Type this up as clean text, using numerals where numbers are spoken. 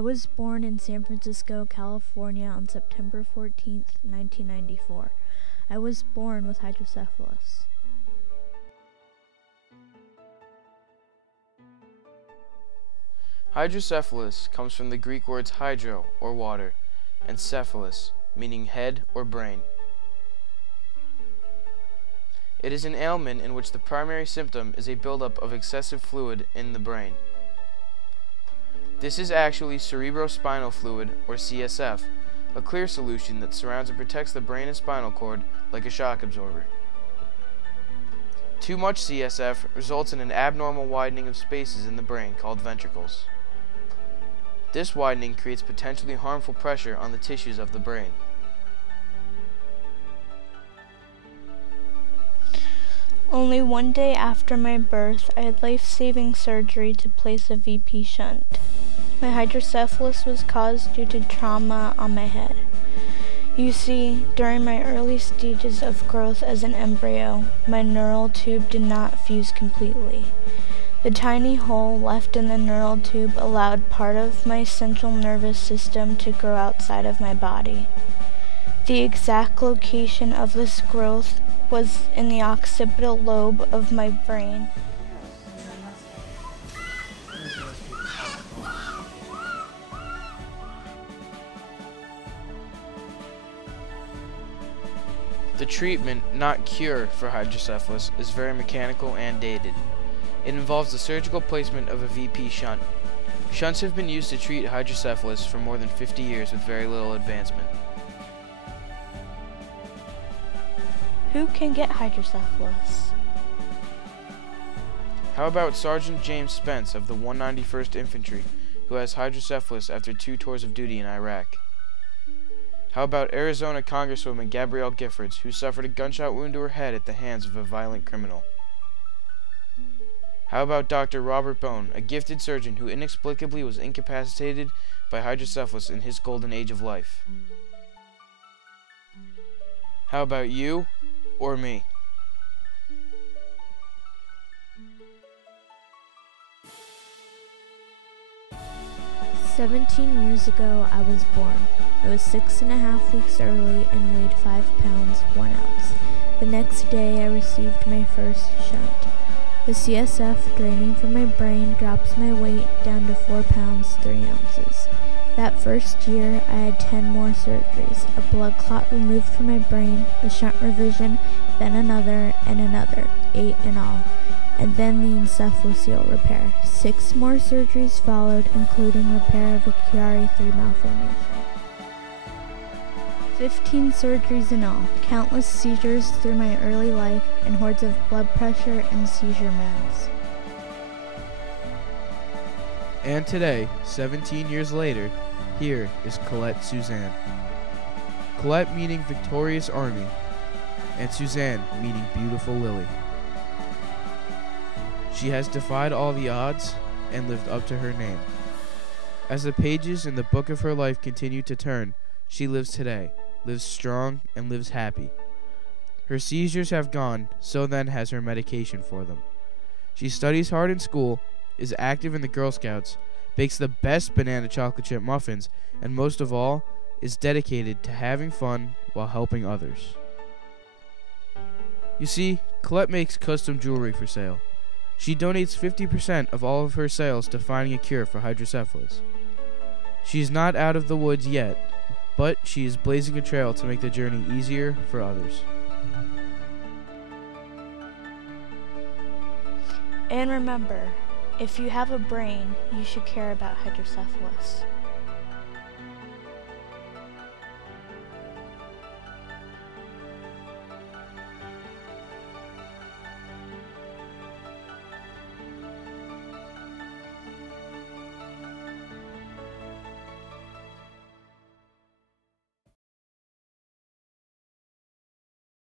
I was born in San Francisco, California on September 14th, 1994. I was born with hydrocephalus. Hydrocephalus comes from the Greek words hydro, or water, and cephalus, meaning head or brain. It is an ailment in which the primary symptom is a buildup of excessive fluid in the brain. This is actually cerebrospinal fluid, or CSF, a clear solution that surrounds and protects the brain and spinal cord like a shock absorber. Too much CSF results in an abnormal widening of spaces in the brain called ventricles. This widening creates potentially harmful pressure on the tissues of the brain. Only one day after my birth, I had life-saving surgery to place a VP shunt. My hydrocephalus was caused due to trauma on my head. You see, during my early stages of growth as an embryo, my neural tube did not fuse completely. The tiny hole left in the neural tube allowed part of my central nervous system to grow outside of my body. The exact location of this growth was in the occipital lobe of my brain. The treatment, not cure, for hydrocephalus is very mechanical and dated. It involves the surgical placement of a VP shunt. Shunts have been used to treat hydrocephalus for more than 50 years with very little advancement. Who can get hydrocephalus? How about Sergeant James Spence of the 191st Infantry, who has hydrocephalus after 2 tours of duty in Iraq? How about Arizona Congresswoman Gabrielle Giffords, who suffered a gunshot wound to her head at the hands of a violent criminal? How about Dr. Robert Bone, a gifted surgeon who inexplicably was incapacitated by hydrocephalus in his golden age of life? How about you or me? "17 years ago, I was born. I was 6.5 weeks early and weighed 5 pounds, 1 ounce. The next day, I received my first shunt. The CSF draining from my brain drops my weight down to 4 pounds, 3 ounces. That first year, I had 10 more surgeries, a blood clot removed from my brain, a shunt revision, then another, and another, 8 in all. And then the encephalocele repair. 6 more surgeries followed, including repair of a Chiari-3 malformation. 15 surgeries in all, countless seizures through my early life, and hordes of blood pressure and seizure meds. And today, 17 years later, here is Colette Suzanne. Colette meaning victorious army, and Suzanne meaning beautiful lily. She has defied all the odds and lived up to her name. As the pages in the book of her life continue to turn, she lives today, lives strong, and lives happy. Her seizures have gone, so then has her medication for them. She studies hard in school, is active in the Girl Scouts, bakes the best banana chocolate chip muffins, and most of all, is dedicated to having fun while helping others. You see, Colette makes custom jewelry for sale. She donates 50% of all of her sales to finding a cure for hydrocephalus. She is not out of the woods yet, but she is blazing a trail to make the journey easier for others. And remember, if you have a brain, you should care about hydrocephalus.